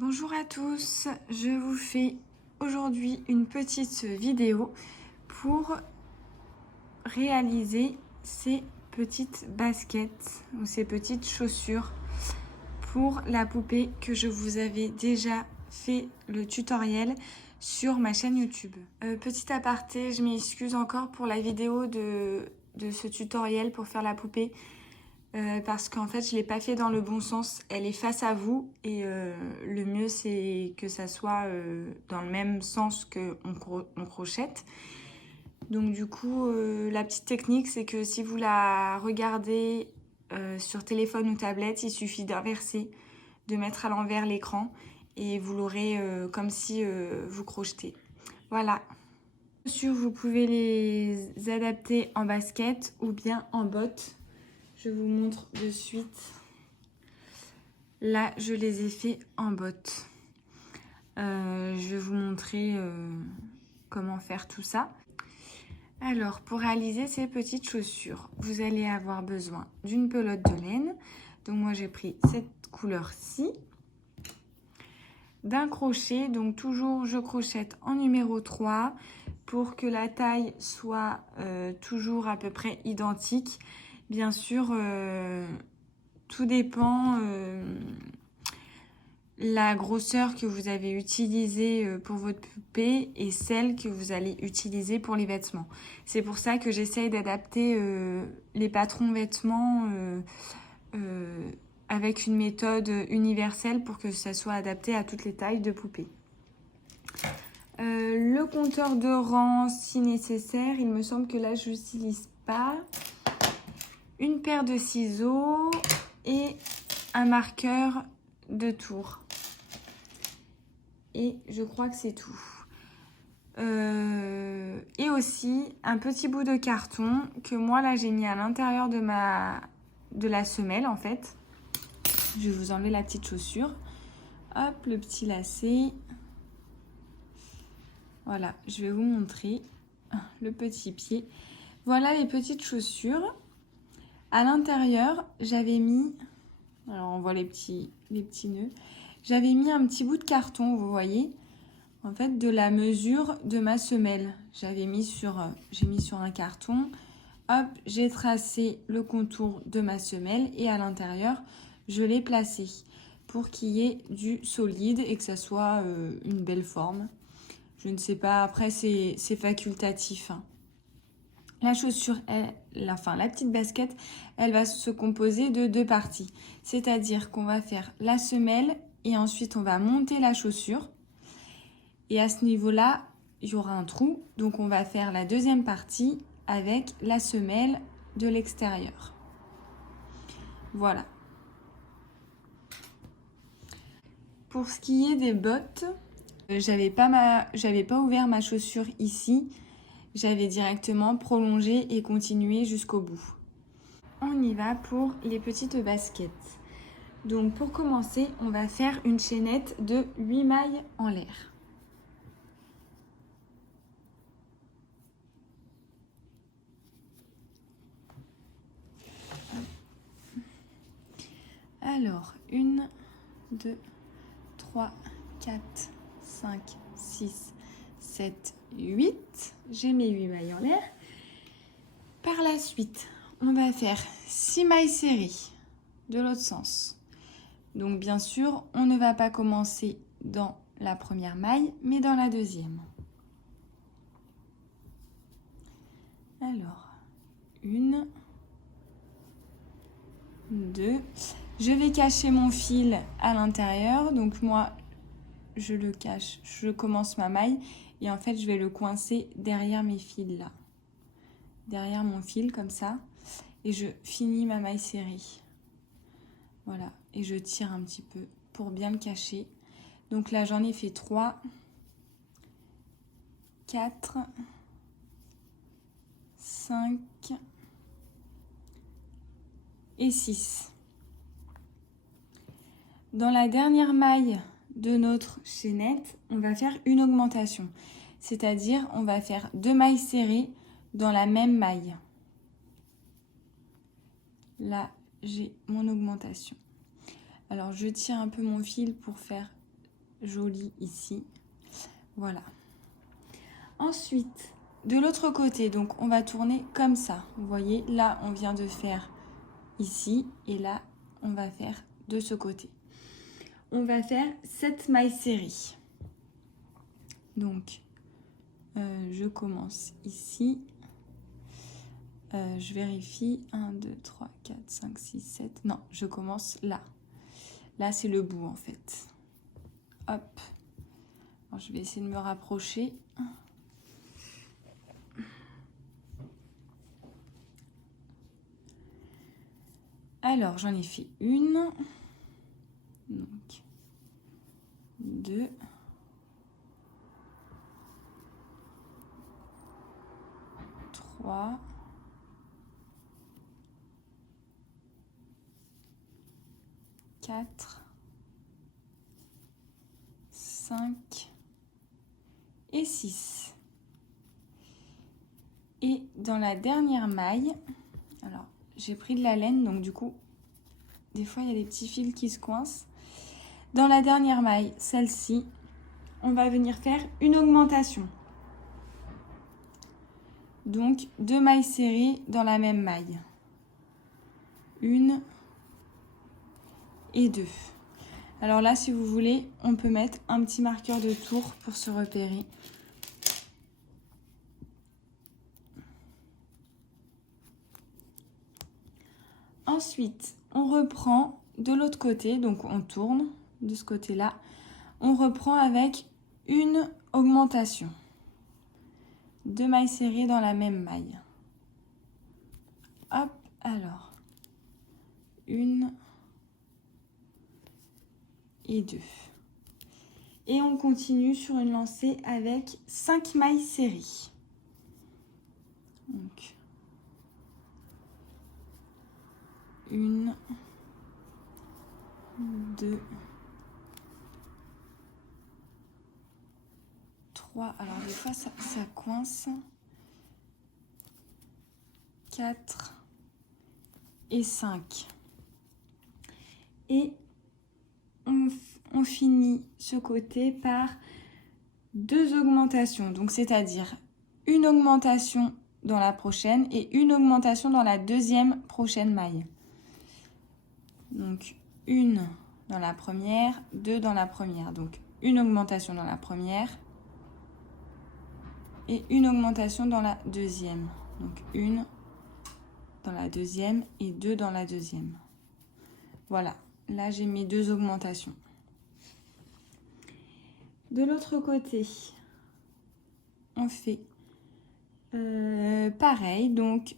Bonjour à tous, je vous fais aujourd'hui une petite vidéo pour réaliser ces petites baskets ou ces petites chaussures pour la poupée que je vous avais déjà fait le tutoriel sur ma chaîne YouTube. Petit aparté, je m'excuse encore pour la vidéo de ce tutoriel pour faire la poupée. Parce qu'en fait je l'ai pas fait dans le bon sens, elle est face à vous et le mieux c'est que ça soit dans le même sens qu'on crochette. Donc du coup la petite technique c'est que si vous la regardez sur téléphone ou tablette, il suffit d'inverser, de mettre à l'envers l'écran et vous l'aurez comme si vous crochetez. Voilà. Les chaussures, vous pouvez les adapter en basket ou bien en bottes. Je vous montre de suite. Là, je les ai fait en bottes. Je vais vous montrer comment faire tout ça. Alors, pour réaliser ces petites chaussures, vous allez avoir besoin d'une pelote de laine. Donc, moi, j'ai pris cette couleur-ci. D'un crochet. Donc, toujours, je crochette en numéro 3 pour que la taille soit toujours à peu près identique. Bien sûr, tout dépend la grosseur que vous avez utilisée pour votre poupée et celle que vous allez utiliser pour les vêtements. C'est pour ça que j'essaye d'adapter les patrons vêtements avec une méthode universelle pour que ça soit adapté à toutes les tailles de poupée. Le compteur de rang si nécessaire, il me semble que là je n'utilise pas. Une paire de ciseaux et un marqueur de tour. Et je crois que c'est tout. Et aussi un petit bout de carton que moi là j'ai mis à l'intérieur de la semelle en fait. Je vais vous enlever la petite chaussure. Hop, le petit lacet. Voilà, je vais vous montrer le petit pied. Voilà les petites chaussures. À l'intérieur, j'avais mis, alors on voit les petits nœuds. J'avais mis un petit bout de carton, vous voyez, en fait de la mesure de ma semelle. J'ai mis sur un carton. Hop, j'ai tracé le contour de ma semelle et à l'intérieur, je l'ai placé pour qu'il y ait du solide et que ça soit une belle forme. Je ne sais pas, après c'est facultatif, hein. La chaussure, la petite basket, elle va se composer de deux parties. C'est-à-dire qu'on va faire la semelle et ensuite on va monter la chaussure. Et à ce niveau-là, il y aura un trou. Donc on va faire la deuxième partie avec la semelle de l'extérieur. Voilà. Pour ce qui est des bottes, j'avais pas ouvert ma chaussure ici. J'avais directement prolongé et continué jusqu'au bout. On y va pour les petites baskets. Donc pour commencer, on va faire une chaînette de 8 mailles en l'air. Alors, 1, 2, 3, 4, 5, 6, 7, 8. J'ai mes 8 mailles en l'air. Par la suite, on va faire 6 mailles serrées de l'autre sens. Donc bien sûr, on ne va pas commencer dans la première maille, mais dans la deuxième. Alors, 1, 2. Je vais cacher mon fil à l'intérieur. Donc moi, je le cache, je commence ma maille et en fait, je vais le coincer derrière mes fils là. Derrière mon fil comme ça. Et je finis ma maille serrée. Voilà. Et je tire un petit peu pour bien le cacher. Donc là, j'en ai fait 3, 4, 5 et 6. Dans la dernière maille de notre chaînette, on va faire une augmentation. C'est-à-dire, on va faire 2 mailles serrées dans la même maille. Là, j'ai mon augmentation. Alors, je tire un peu mon fil pour faire joli ici. Voilà. Ensuite, de l'autre côté, donc on va tourner comme ça. Vous voyez, là, on vient de faire ici et là, on va faire de ce côté. On va faire 7 mailles série. Donc, je commence ici. Je vérifie. 1, 2, 3, 4, 5, 6, 7. Non, je commence là. Là, c'est le bout en fait. Hop. Alors, je vais essayer de me rapprocher. Alors, j'en ai fait une. Donc, 2. 3. 4. 5. Et 6. Et dans la dernière maille, alors j'ai pris de la laine, donc du coup, des fois il y a des petits fils qui se coincent. Dans la dernière maille, celle-ci, on va venir faire une augmentation. Donc 2 mailles serrées dans la même maille. 1 et 2. Alors là, si vous voulez, on peut mettre un petit marqueur de tour pour se repérer. Ensuite, on reprend de l'autre côté, donc on tourne de ce côté-là. On reprend avec une augmentation. 2 mailles serrées dans la même maille. Hop, alors. 1 et 2. Et on continue sur une lancée avec 5 mailles serrées. Donc, 1, 2, 3. Alors des fois ça coince. 4 et 5. Et on finit ce côté par 2 augmentations. Donc c'est-à-dire une augmentation dans la prochaine et une augmentation dans la deuxième prochaine maille. Donc, 1 dans la première, 2 dans la première. Donc, une augmentation dans la première et une augmentation dans la deuxième. Donc, 1 dans la deuxième et 2 dans la deuxième. Voilà, là, j'ai mes 2 augmentations. De l'autre côté, on fait pareil. Donc,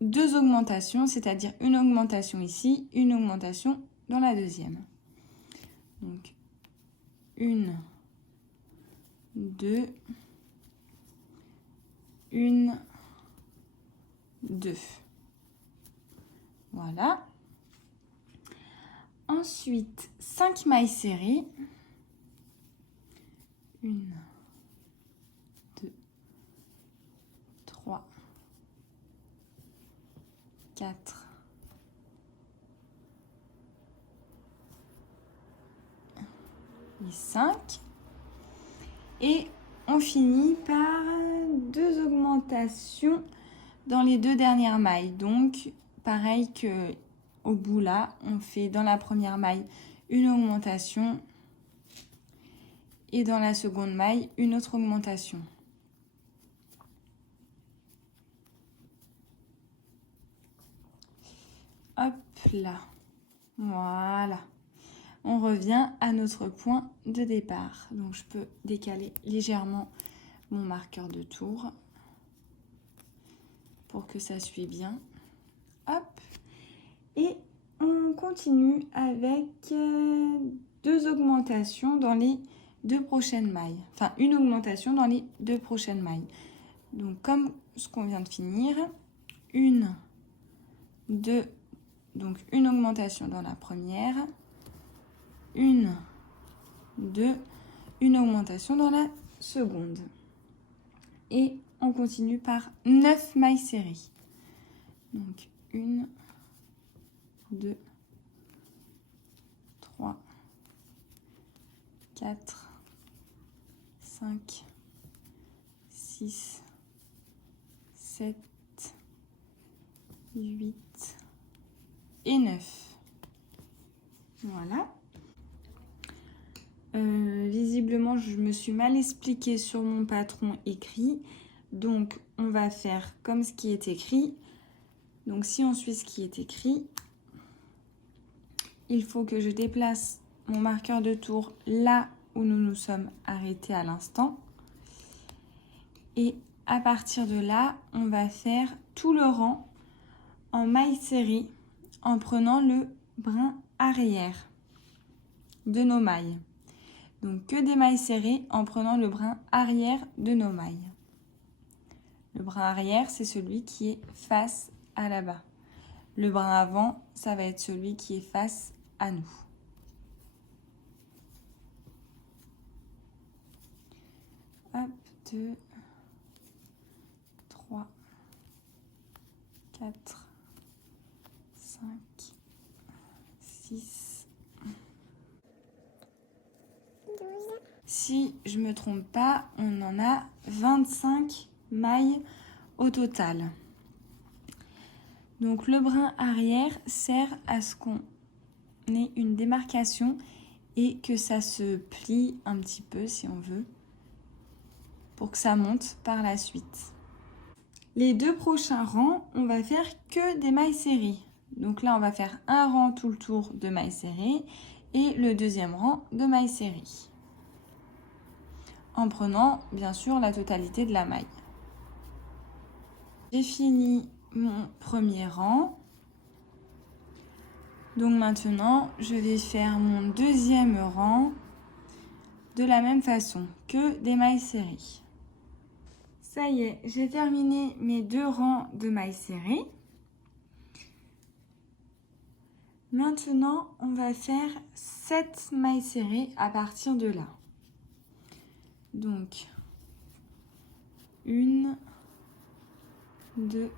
2 augmentations, c'est-à-dire une augmentation ici, une augmentation dans la deuxième. Donc, 1, 2, 1, 2. Voilà. Ensuite, 5 mailles serrées. 1, 2, 3, 4, et 5. Et on finit par 2 augmentations dans les 2 dernières mailles. Donc, pareil que au bout là, on fait dans la première maille une augmentation et dans la seconde maille une autre augmentation. Hop là, voilà. On revient à notre point de départ. Donc je peux décaler légèrement mon marqueur de tour pour que ça suive bien. Hop. Et on continue avec 2 augmentations dans les 2 prochaines mailles. Enfin, une augmentation dans les 2 prochaines mailles. Donc comme ce qu'on vient de finir, 1, 2, donc une augmentation dans la première, 1, 2, une augmentation dans la seconde. Et on continue par 9 mailles serrées. Donc 1, 2, 3, 4, 5, 6, 7, 8 et 9. Voilà. Visiblement, je me suis mal expliquée sur mon patron écrit. Donc, on va faire comme ce qui est écrit. Donc, si on suit ce qui est écrit, il faut que je déplace mon marqueur de tour là où nous nous sommes arrêtés à l'instant. Et à partir de là, on va faire tout le rang en mailles serrées en prenant le brin arrière de nos mailles. Donc que des mailles serrées en prenant le brin arrière de nos mailles. Le brin arrière, c'est celui qui est face à là-bas. Le brin avant, ça va être celui qui est face à nous. Hop, 2, 3, 4, 5, 6, 12. Si je ne me trompe pas, on en a 25 mailles au total. Donc le brin arrière sert à ce qu'on ait une démarcation et que ça se plie un petit peu si on veut pour que ça monte par la suite. Les deux prochains rangs, on va faire que des mailles serrées. Donc là, on va faire un rang tout le tour de mailles serrées et le deuxième rang de mailles serrées. En prenant, bien sûr, la totalité de la maille. J'ai fini mon premier rang. Donc maintenant, je vais faire mon deuxième rang de la même façon que des mailles serrées. Ça y est, j'ai terminé mes deux rangs de mailles serrées. Maintenant, on va faire 7 mailles serrées à partir de là. Donc, 1, 2,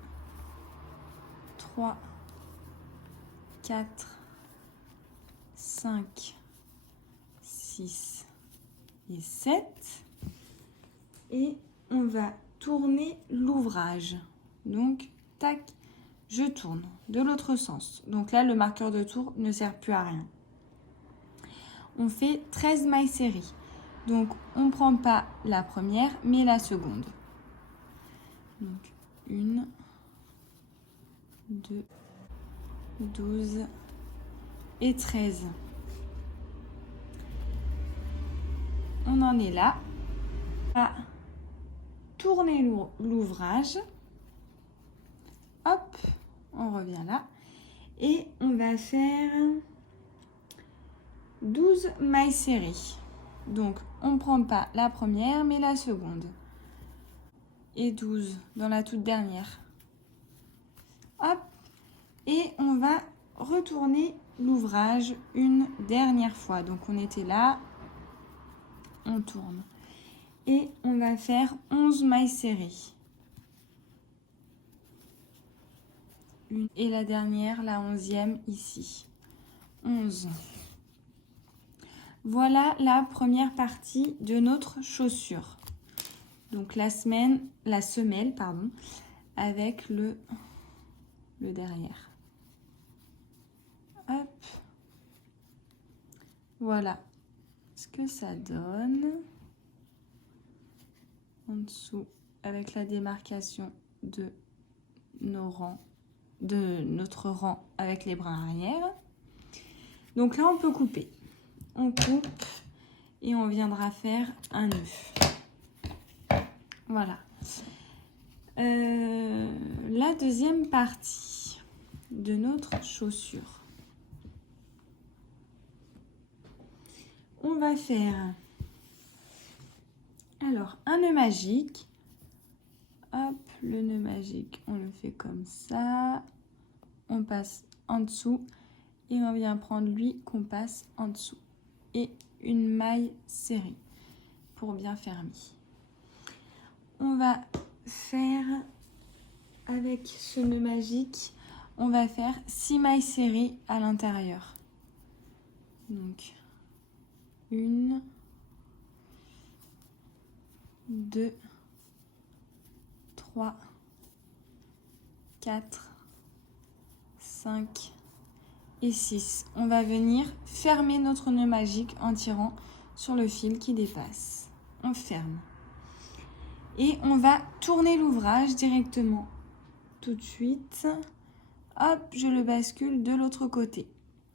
3, 4, 5, 6 et 7. Et on va tourner l'ouvrage. Donc, tac, je tourne de l'autre sens. Donc là, le marqueur de tour ne sert plus à rien. On fait 13 mailles serrées. Donc, on ne prend pas la première, mais la seconde. Donc, 1, 2, 12 et 13. On en est là. À tourner l'ouvrage. Hop, on revient là. Et on va faire 12 mailles serrées. Donc, on ne prend pas la première, mais la seconde. Et 12 dans la toute dernière. Hop, et on va retourner l'ouvrage une dernière fois. Donc, on était là, on tourne. Et on va faire 11 mailles serrées. Et la dernière, la 11e ici. 11. Voilà la première partie de notre chaussure. Donc la semelle, avec le derrière. Hop. Voilà ce que ça donne. En dessous, avec la démarcation de nos rangs, de notre rang avec les brins arrière. Donc là, on peut couper. On coupe et on viendra faire un nœud. Voilà. La deuxième partie de notre chaussure. On va faire alors un nœud magique. Hop, le nœud magique, on le fait comme ça. On passe en dessous et on vient prendre lui qu'on passe en dessous. Et une maille serrée pour bien fermer. On va faire avec ce nœud magique, on va faire 6 mailles serrées à l'intérieur. Donc 1, 2, 3, 4, 5 et 6. On va venir fermer notre nœud magique en tirant sur le fil qui dépasse. On ferme. Et on va tourner l'ouvrage directement. Tout de suite. Hop, je le bascule de l'autre côté.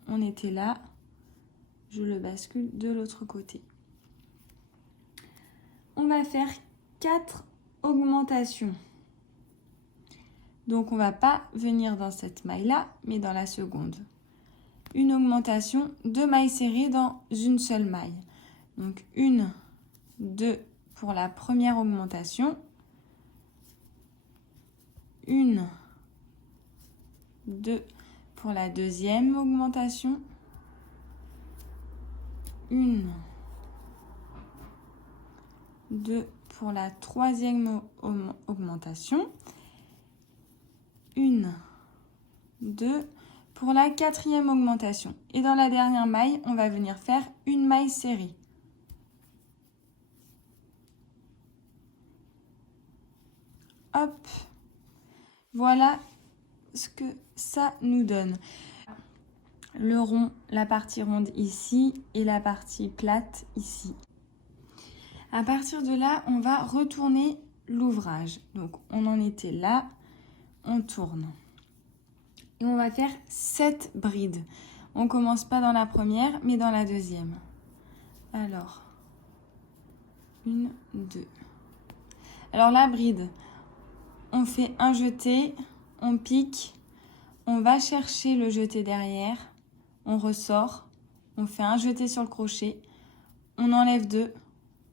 On était là. Je le bascule de l'autre côté. On va faire 4 augmentations. Donc, on ne va pas venir dans cette maille-là, mais dans la seconde. Une augmentation, 2 mailles serrées dans une seule maille. Donc, 1, 2 pour la première augmentation. 1, 2 pour la deuxième augmentation. 1, 2 pour la troisième augmentation. 1, 2 pour la quatrième augmentation. Et dans la dernière maille, on va venir faire une maille serrée. Hop, voilà ce que ça nous donne. Le rond, la partie ronde ici et la partie plate ici. À partir de là, on va retourner l'ouvrage. Donc, on en était là, on tourne. Et on va faire 7 brides. On ne commence pas dans la première, mais dans la deuxième. Alors, 1, 2. Alors, la bride, on fait un jeté, on pique, on va chercher le jeté derrière, on ressort, on fait un jeté sur le crochet, on enlève 2,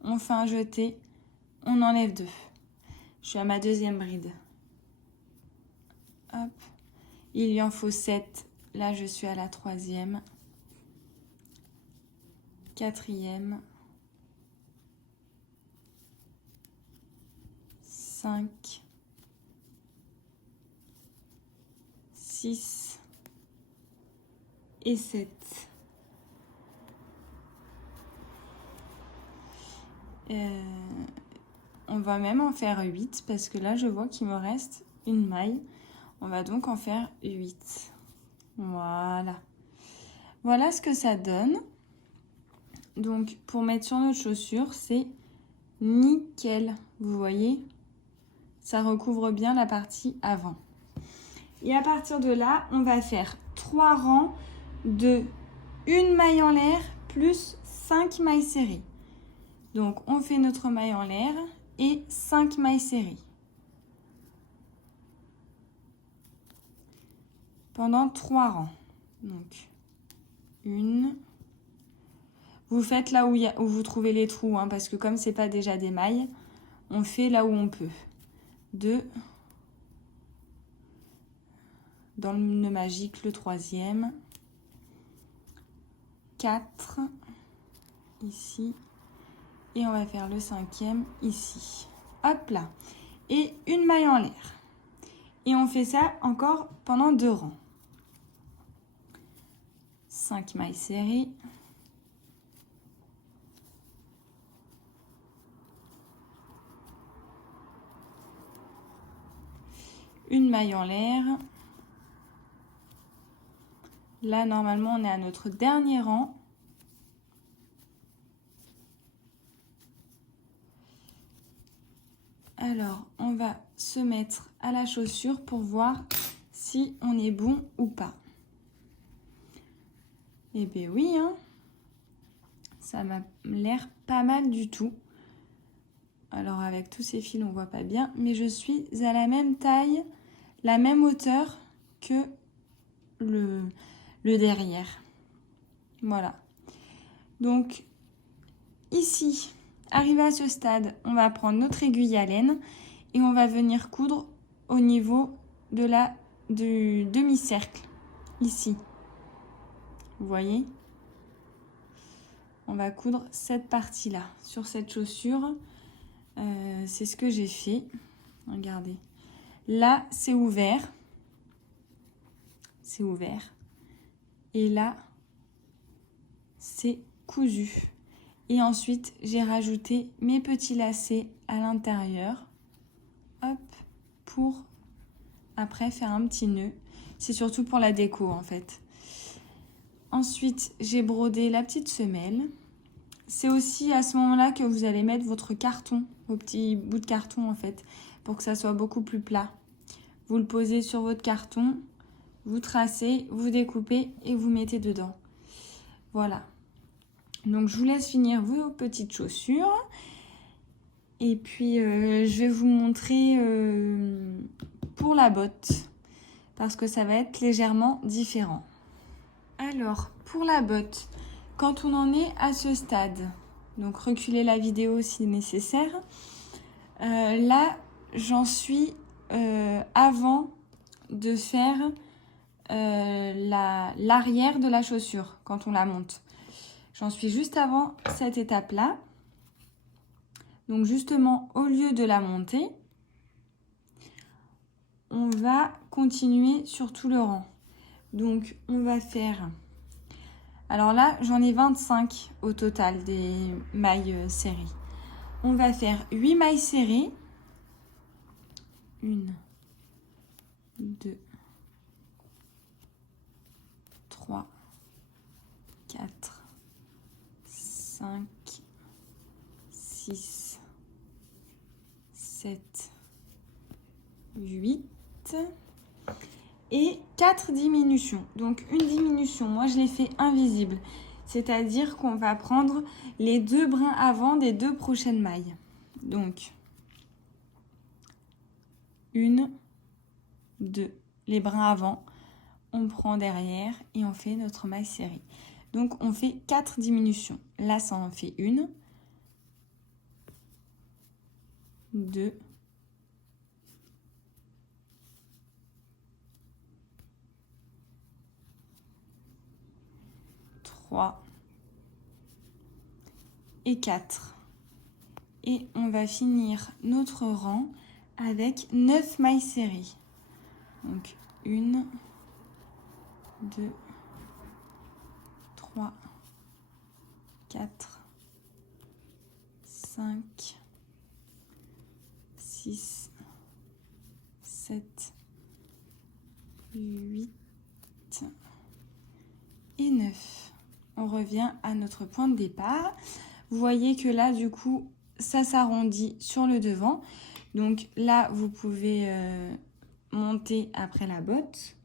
on fait un jeté, on enlève 2. Je suis à ma deuxième bride. Hop. Il lui en faut 7. Là, je suis à la troisième. Quatrième. 5. 6. Et 7. On va même en faire 8 parce que là, je vois qu'il me reste une maille. On va donc en faire 8. Voilà. Voilà ce que ça donne. Donc, pour mettre sur notre chaussure, c'est nickel. Vous voyez, ça recouvre bien la partie avant. Et à partir de là, on va faire 3 rangs de 1 maille en l'air plus 5 mailles serrées. Donc, on fait notre maille en l'air et 5 mailles serrées. Pendant 3 rangs. Donc, 1. Vous faites là où vous trouvez les trous, hein, parce que comme c'est pas déjà des mailles, on fait là où on peut. 2. Dans le nœud magique, le troisième. 4. Ici. Et on va faire le cinquième ici. Hop là. Et une maille en l'air. Et on fait ça encore pendant 2 rangs. 5 mailles serrées. Une maille en l'air. Là, normalement, on est à notre dernier rang. Alors, on va se mettre à la chaussure pour voir si on est bon ou pas. Eh bien oui, hein. Ça m'a l'air pas mal du tout. Alors avec tous ces fils, on voit pas bien, mais je suis à la même taille, la même hauteur que le derrière. Voilà. Donc ici, arrivé à ce stade, on va prendre notre aiguille à laine et on va venir coudre au niveau de du demi-cercle, ici. Vous voyez? On va coudre cette partie-là sur cette chaussure. C'est ce que j'ai fait. Regardez. Là, c'est ouvert. C'est ouvert. Et là, c'est cousu. Et ensuite, j'ai rajouté mes petits lacets à l'intérieur, hop, pour après faire un petit nœud. C'est surtout pour la déco en fait. Ensuite, j'ai brodé la petite semelle. C'est aussi à ce moment-là que vous allez mettre votre carton, vos petits bouts de carton en fait, pour que ça soit beaucoup plus plat. Vous le posez sur votre carton, vous tracez, vous découpez et vous mettez dedans. Voilà. Donc je vous laisse finir vos petites chaussures. Et puis je vais vous montrer pour la botte, parce que ça va être légèrement différent. Alors, pour la botte, quand on en est à ce stade, donc reculez la vidéo si nécessaire, là, j'en suis avant de faire l'arrière de la chaussure, quand on la monte. J'en suis juste avant cette étape-là. Donc justement, au lieu de la monter, on va continuer sur tout le rang. Donc, on va faire... Alors là, j'en ai 25 au total des mailles serrées. On va faire 8 mailles serrées. 1, 2, 3, 4, 5, 6, 7, 8... et 4 diminutions. Donc une diminution, moi je l'ai fait invisible. C'est-à-dire qu'on va prendre les 2 brins avant des 2 prochaines mailles. Donc 1, 2. Les brins avant, on prend derrière et on fait notre maille serrée. Donc on fait 4 diminutions. Là ça en fait 1, 2, 3 et 4. Et on va finir notre rang avec 9 mailles serrées. Donc 1, 2, 3, 4, 5, 6, 7, 8 et 9. On revient à notre point de départ. Vous voyez que là, du coup, ça s'arrondit sur le devant. Donc là, vous pouvez monter après la botte.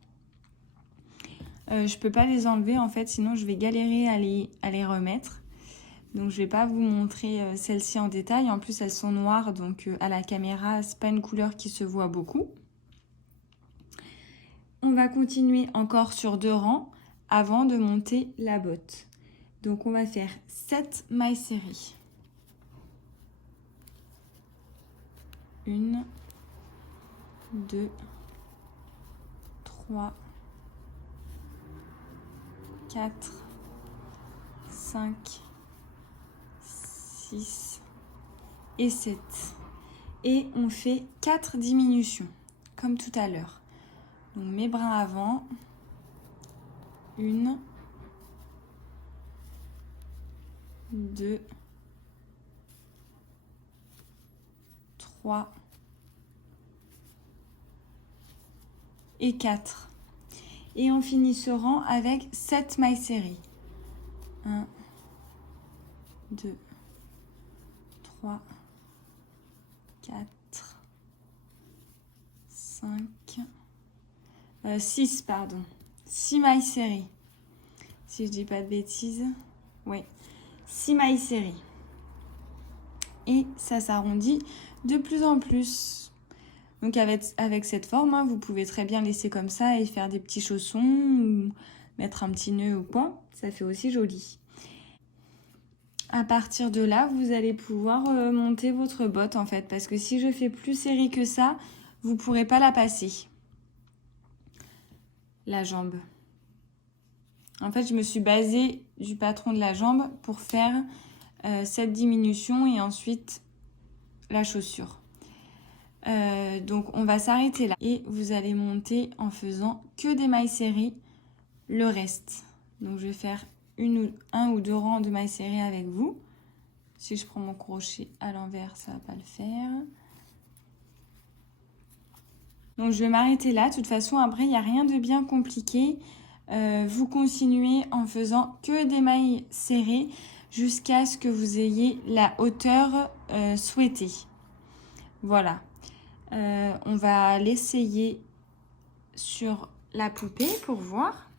Je peux pas les enlever, en fait, sinon je vais galérer à les remettre. Donc je vais pas vous montrer celles-ci en détail. En plus, elles sont noires, donc à la caméra, c'est pas une couleur qui se voit beaucoup. On va continuer encore sur 2 rangs avant de monter la botte. Donc on va faire 7 mailles serrées. 1, 2, 3, 4, 5, 6 et 7. Et on fait 4 diminutions, comme tout à l'heure. Donc mes brins avant, 1, 2, 3 et 4. Et on finit ce rang avec 7 mailles serrées. 1, 2, 3, 4, 5, 6, pardon. 6 mailles serrées. Si je dis pas de bêtises. Oui, 6 mailles serrées. Et ça s'arrondit de plus en plus. Donc avec cette forme, hein, vous pouvez très bien laisser comme ça et faire des petits chaussons ou mettre un petit nœud ou quoi. Ça fait aussi joli. À partir de là, vous allez pouvoir monter votre botte en fait. Parce que si je fais plus serré que ça, vous ne pourrez pas la passer. La jambe. En fait, je me suis basée du patron de la jambe pour faire cette diminution et ensuite la chaussure. Donc, on va s'arrêter là. Et vous allez monter en faisant que des mailles serrées le reste. Donc, je vais faire un ou 2 rangs de mailles serrées avec vous. Si je prends mon crochet à l'envers, ça va pas le faire. Donc je vais m'arrêter là. De toute façon, après, il n'y a rien de bien compliqué. Vous continuez en faisant que des mailles serrées jusqu'à ce que vous ayez la hauteur souhaitée. Voilà. On va l'essayer sur la poupée pour voir,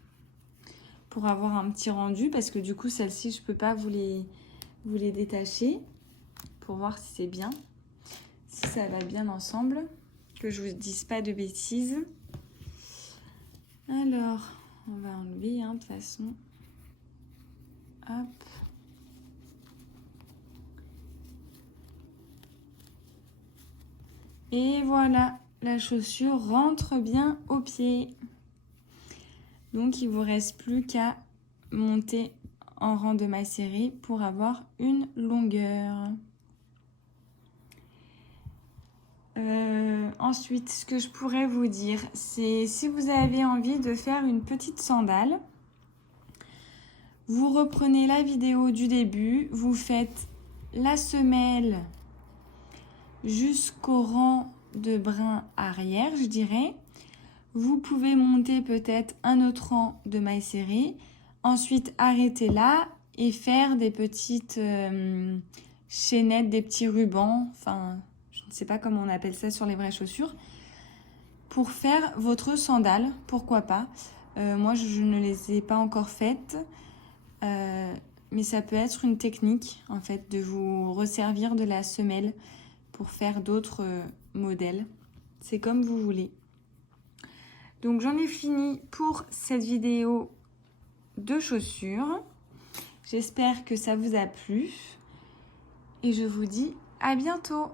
pour avoir un petit rendu, parce que du coup, celle-ci, je peux pas vous les détacher pour voir si c'est bien, si ça va bien ensemble, que je vous dise pas de bêtises. Alors, on va enlever, de toute façon. Hop. Et voilà, la chaussure rentre bien au pied. Donc, il vous reste plus qu'à monter en rang de mailles serrées pour avoir une longueur. Ensuite, ce que je pourrais vous dire, c'est si vous avez envie de faire une petite sandale, vous reprenez la vidéo du début, vous faites la semelle jusqu'au rang de brin arrière, je dirais. Vous pouvez monter peut-être un autre rang de mailles serrées, ensuite arrêter là et faire des petites chaînettes, des petits rubans, enfin, je ne sais pas comment on appelle ça sur les vraies chaussures, pour faire votre sandale, pourquoi pas. Moi, je ne les ai pas encore faites, mais ça peut être une technique, en fait, de vous resservir de la semelle pour faire d'autres modèles. C'est comme vous voulez. Donc, j'en ai fini pour cette vidéo de chaussures. J'espère que ça vous a plu et je vous dis à bientôt.